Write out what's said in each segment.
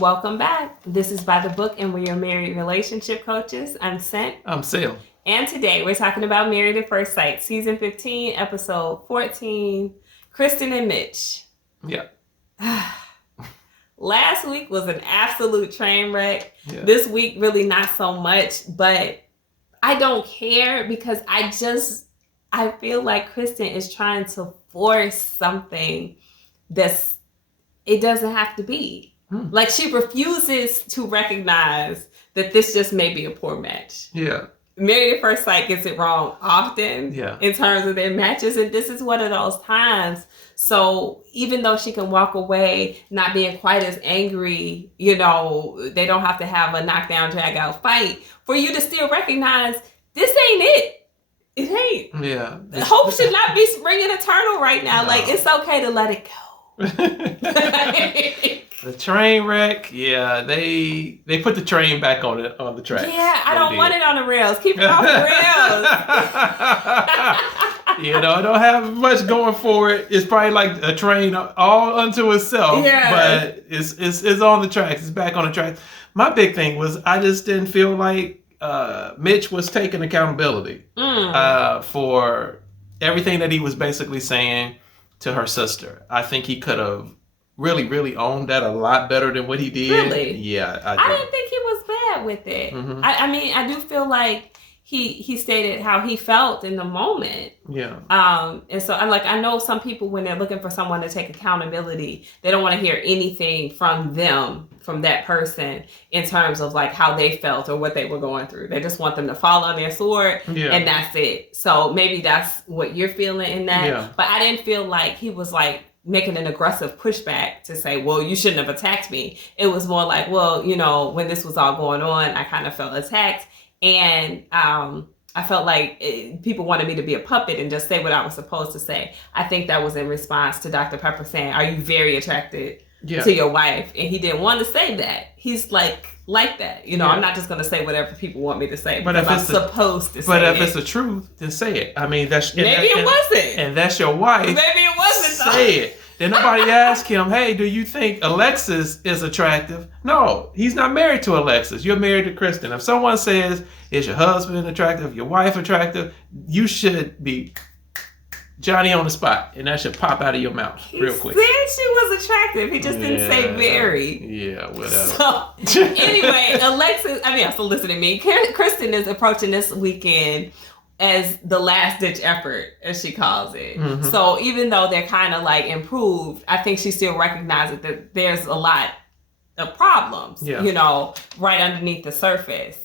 Welcome back. This is By the Book, and we're your married relationship coaches. I'm Sent. I'm Sil. And today we're talking about Married at First Sight, Season 15, Episode 14, Krysten and Mitch. Yeah. Last week was an absolute train wreck. Yeah. This week, really not so much, but I don't care because I feel like Krysten is trying to force something it doesn't have to be. Like, she refuses to recognize that this just may be a poor match. Yeah. Married at First Sight gets it wrong often in terms of their matches, and this is one of those times. So even though she can walk away not being quite as angry, they don't have to have a knockdown, drag out fight for you to still recognize this ain't it. It ain't. Yeah. Hope should not be springing eternal right now. No. Like, it's okay to let it go. The train wreck, they put the train back on the track. Yeah, I don't want it on the rails. Keep it off the rails. It don't have much going for it. It's probably like a train all unto itself. Yeah. But it's on the tracks. It's back on the tracks. My big thing was I just didn't feel like Mitch was taking accountability for everything that he was basically saying to her sister. I think he could have really, really owned that a lot better than what he did. Really? Yeah. I didn't think he was bad with it. Mm-hmm. I mean, I do feel like he stated how he felt in the moment. Yeah. And so I know some people, when they're looking for someone to take accountability, they don't want to hear anything from that person in terms of like how they felt or what they were going through. They just want them to fall on their sword and that's it. So maybe that's what you're feeling in that. Yeah. But I didn't feel like he was like making an aggressive pushback to say, well, you shouldn't have attacked me. It was more like, well, when this was all going on, I kind of felt attacked. And I felt like people wanted me to be a puppet and just say what I was supposed to say. I think that was in response to Dr. Pepper saying, are you very attracted to your wife? And he didn't want to say that. He's like that. I'm not just going to say whatever people want me to say, but I'm supposed to say it. But if it's the truth, then say it. I mean, maybe it wasn't. And that's your wife. Maybe it wasn't, though. Say it. Then nobody asked him, hey, do you think Alexis is attractive? No, he's not married to Alexis. You're married to Krysten. If someone says, is your husband attractive, your wife attractive, you should be Johnny on the spot, and that should pop out of your mouth real quick. He said she was attractive. He just didn't say very. Yeah, whatever. So, anyway, listen to me. Krysten is approaching this weekend as the last-ditch effort, as she calls it. Mm-hmm. So even though they're kind of like improved, I think she still recognizes that there's a lot of problems, right underneath the surface.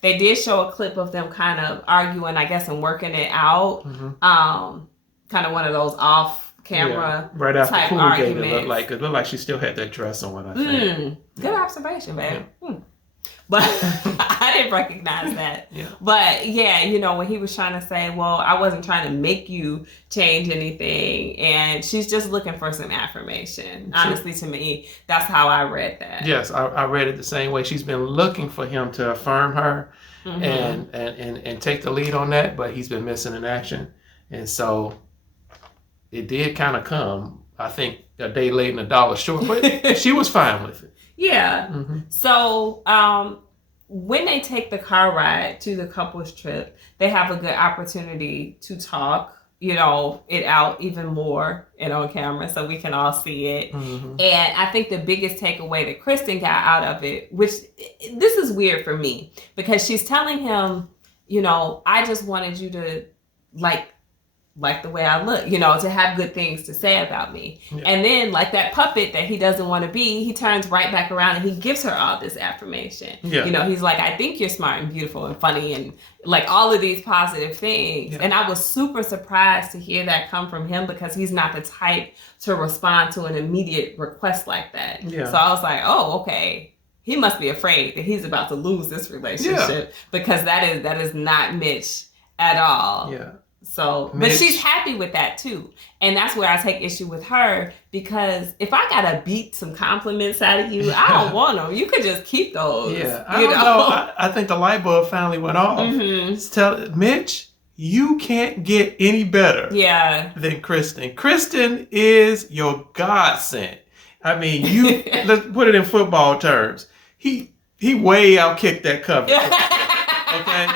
They did show a clip of them kind of arguing, I guess, and working it out. Mm-hmm. Kind of one of those off-camera right after type Poolgate, arguments. It looked like she still had that dress on, I think. Good observation, babe. Yeah. But I didn't recognize that. Yeah. But when he was trying to say, well, I wasn't trying to make you change anything. And she's just looking for some affirmation. Honestly, to me, that's how I read that. Yes, I read it the same way. She's been looking for him to affirm her and take the lead on that, but he's been missing in action. And so it did kind of come, I think, a day late and $1 short, but she was fine with it. Yeah. Mm-hmm. So when they take the car ride to the couples trip, they have a good opportunity to talk, it out even more and on camera so we can all see it. Mm-hmm. And I think the biggest takeaway that Krysten got out of it, which this is weird for me, because she's telling him, I just wanted you to like the way I look, to have good things to say about me. Yeah. And then like that puppet that he doesn't want to be, he turns right back around and he gives her all this affirmation. Yeah. He's like, I think you're smart and beautiful and funny and like all of these positive things. Yeah. And I was super surprised to hear that come from him because he's not the type to respond to an immediate request like that. Yeah. So I was like, oh, okay. He must be afraid that he's about to lose this relationship because that is not Mitch at all. Yeah. So, but she's happy with that too. And that's where I take issue with her because if I gotta beat some compliments out of you, I don't want them. You could just keep those. Yeah, I don't know. I think the light bulb finally went off. Mm-hmm. Tell Mitch, you can't get any better than Krysten. Krysten is your godsend. I mean, let's put it in football terms. He way outkicked that coverage. Okay?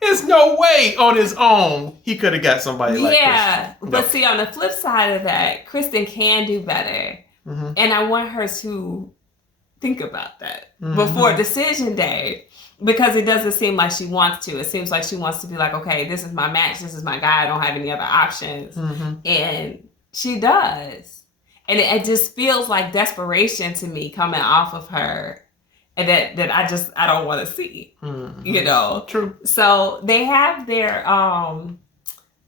There's no way on his own he could have got somebody like Krysten. Yeah, but see, on the flip side of that, Krysten can do better. Mm-hmm. And I want her to think about that before decision day, because it doesn't seem like she wants to. It seems like she wants to be like, okay, this is my match, this is my guy, I don't have any other options. And she does. And it just feels like desperation to me coming off of her, and that I don't want to see. You know? True. So they have their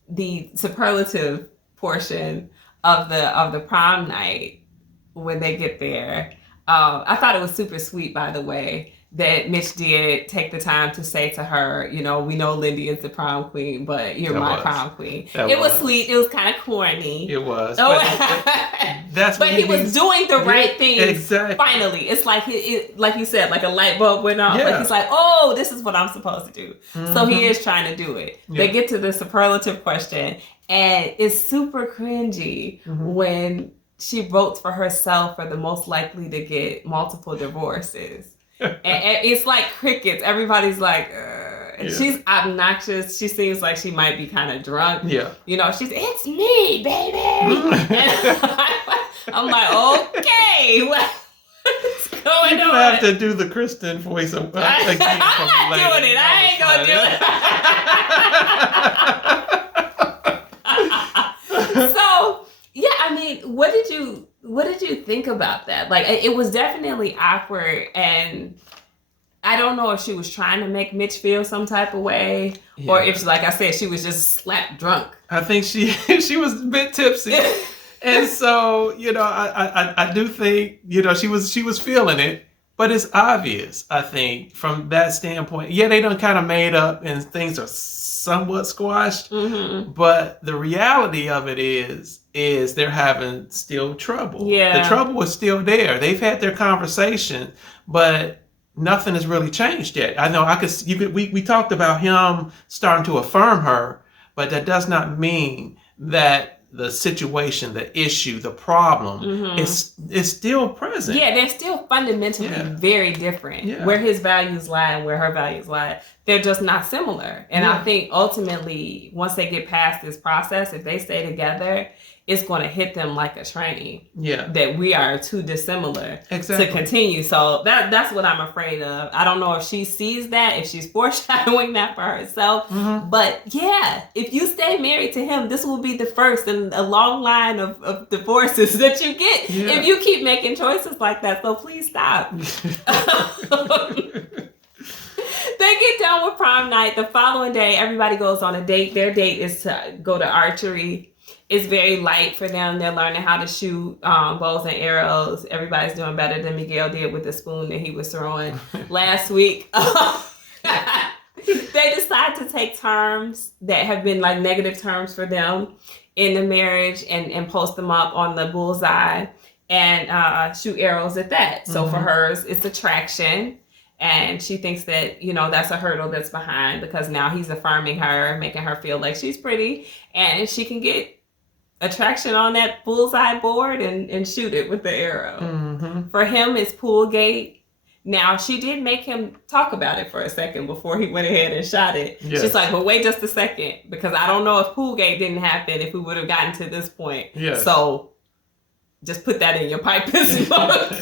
the superlative portion of the prom night when they get there. I thought it was super sweet, by the way, that Mitch did take the time to say to her, you know, we know Lindy is the prom queen, but you're my prom queen. It was sweet. It was kind of corny. It was. Oh, but he was doing the right thing. Exactly. Finally, it's like like you said, like a light bulb went off. Yeah. Like he's like, oh, this is what I'm supposed to do. So he is trying to do it. Yeah. They get to the superlative question, and it's super cringy when she votes for herself for the most likely to get multiple divorces. And it's like crickets. Everybody's like, and she's obnoxious. She seems like she might be kind of drunk. Yeah. You know, it's me, baby. And I'm like, okay, what's going on? You have to do the Krysten voice again. I'm not doing it. I ain't gonna do it. So, yeah, I mean, what did you think about that? Like, it was definitely awkward, and I don't know if she was trying to make Mitch feel some type of way, or if, like I said, she was just slap drunk. I think she was a bit tipsy, and so, you know, I do think, you know, she was feeling it, but it's obvious, I think, from that standpoint. Yeah, they done kind of made up, and things are somewhat squashed, but the reality of it is they're having still trouble. Yeah. The trouble is still there. They've had their conversation, but nothing has really changed yet. I know we talked about him starting to affirm her, but that does not mean that the situation, the issue, the problem is still present. Yeah, they're still fundamentally very different. Yeah. Where his values lie and where her values lie, they're just not similar. And I think ultimately, once they get past this process, if they stay together, it's going to hit them like a train. Yeah. That we are too dissimilar to continue. So that's what I'm afraid of. I don't know if she sees that, if she's foreshadowing that for herself. But yeah, if you stay married to him, this will be the first in a long line of divorces that you get if you keep making choices like that. So please stop. They get done with prom night. The following day, everybody goes on a date. Their date is to go to archery. It's very light for them. They're learning how to shoot bows and arrows. Everybody's doing better than Miguel did with the spoon that he was throwing last week. They decide to take terms that have been like negative terms for them in the marriage and post them up on the bullseye and shoot arrows at that. So for hers, it's attraction. And she thinks that, you know, that's a hurdle that's behind, because now he's affirming her, making her feel like she's pretty, and she can get attraction on that bullseye board and shoot it with the arrow. For him, it's Poolgate. Now, she did make him talk about it for a second before he went ahead and shot it. Yes. She's like, well, wait just a second, because I don't know if Poolgate didn't happen if we would have gotten to this point. Yes. So just put that in your pipe and smoke.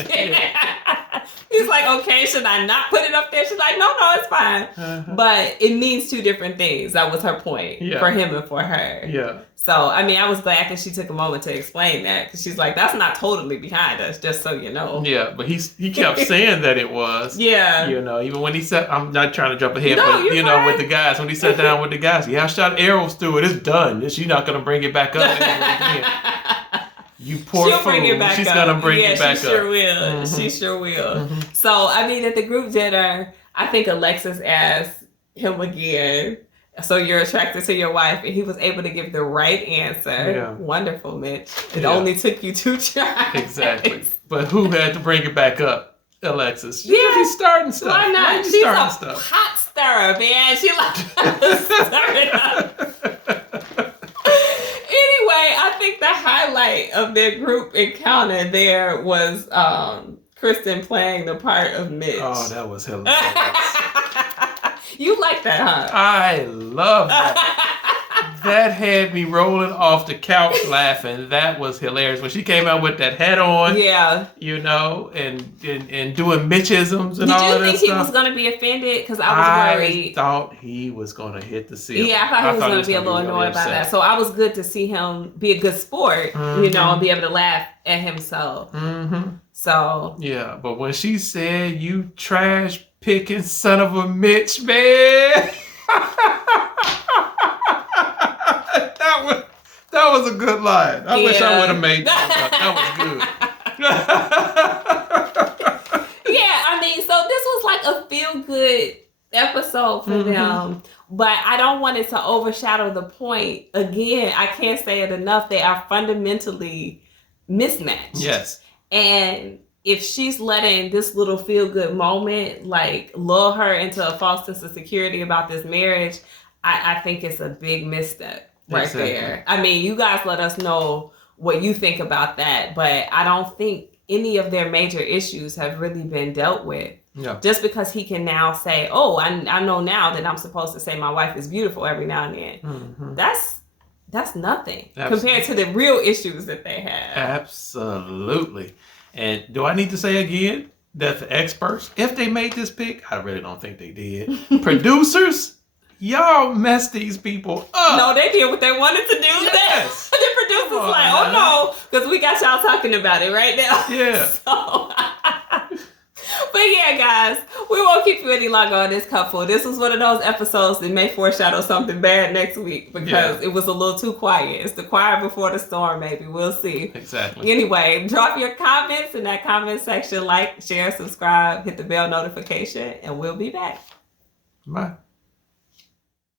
He's like, okay, should I not put it up there? She's like, no, it's fine. But it means two different things. That was her point for him and for her. Yeah. So, I mean, I was glad that she took a moment to explain that, because she's like, that's not totally behind us, just so you know. Yeah, but he kept saying that it was. Yeah. You know, even when he said, I'm not trying to jump ahead, but, you know, with the guys, when he sat down with the guys, I shot arrows through it, it's done. She's not going to bring it back up again. You poor fool. Bring it back She's up. Gonna bring it back up. Yeah, she sure will. She sure will. So, I mean, at the group dinner, I think Alexis asked him again, so you're attracted to your wife, and he was able to give the right answer. Yeah. Wonderful, Mitch. It only took you 2 tries. Exactly. But who had to bring it back up? Alexis. Yeah. She's starting stuff. Why not? She's a hot stirrer, man. She like stir it up. Anyway, I think the highlight of their group encounter there was Krysten playing the part of Mitch. Oh, that was hilarious. You like that, huh? I love that. That had me rolling off the couch laughing. That was hilarious. When she came out with that hat on, you know, and doing Mitchisms and all that stuff. Did you think he was going to be offended? Because I was worried. I thought he was going to hit the ceiling. Yeah, I thought he was going to be a little annoyed by that. So I was good to see him be a good sport, you know, and be able to laugh at himself. Mm-hmm. So. Yeah, but when she said, "You trash picking son of a Mitch, man." That was a good line. I wish I would have made that. That was good. Yeah, I mean, so this was like a feel-good episode for them. But I don't want it to overshadow the point. Again, I can't say it enough. They are fundamentally mismatched. Yes. And if she's letting this little feel-good moment, like, lull her into a false sense of security about this marriage, I think it's a big misstep. Right there. I mean, you guys let us know what you think about that, but I don't think any of their major issues have really been dealt with. Yeah. Just because he can now say, "Oh, I know now that I'm supposed to say my wife is beautiful every now and then." Mm-hmm. That's nothing compared to the real issues that they have. Absolutely. And do I need to say again that the experts, if they made this pick, I really don't think they did. Producers. Y'all messed these people up. No, they did what they wanted to do. Yes. The producers like, oh no, because we got y'all talking about it right now. Yeah. So, but yeah, guys, we won't keep you any longer on this couple. This was one of those episodes that may foreshadow something bad next week because it was a little too quiet. It's the quiet before the storm, maybe. We'll see. Exactly. Anyway, drop your comments in that comment section. Like, share, subscribe, hit the bell notification, and we'll be back. Bye.